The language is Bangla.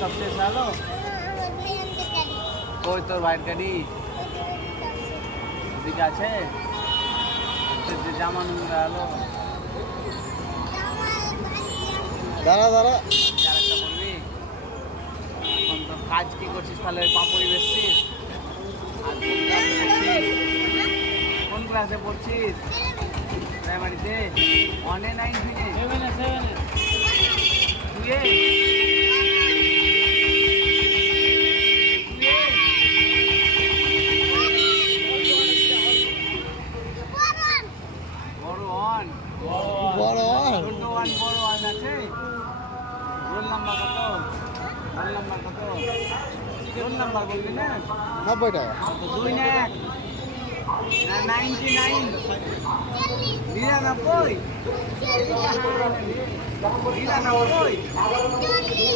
সব শেষ হলো? ওই তোর ভাইয়ের গাড়ি ওদিকে আছে, জামা নোংরা হলো। দাঁড়া দাঁড়া, আরেকটা বলবি, এখন তো কাজ কি করছিস তাহলে? পাঁপড়ি বেচছিস আর কোন ক্লাসে পড়ছিস? প্রাইমারিতে? 1 9 থেকে 7 বড় বড় আছে। রোল নাম্বার কত? রোল নাম্বার কত? রোল নাম্বার বলবি না? 90 টাকা। 2 না 1 না 99 99 99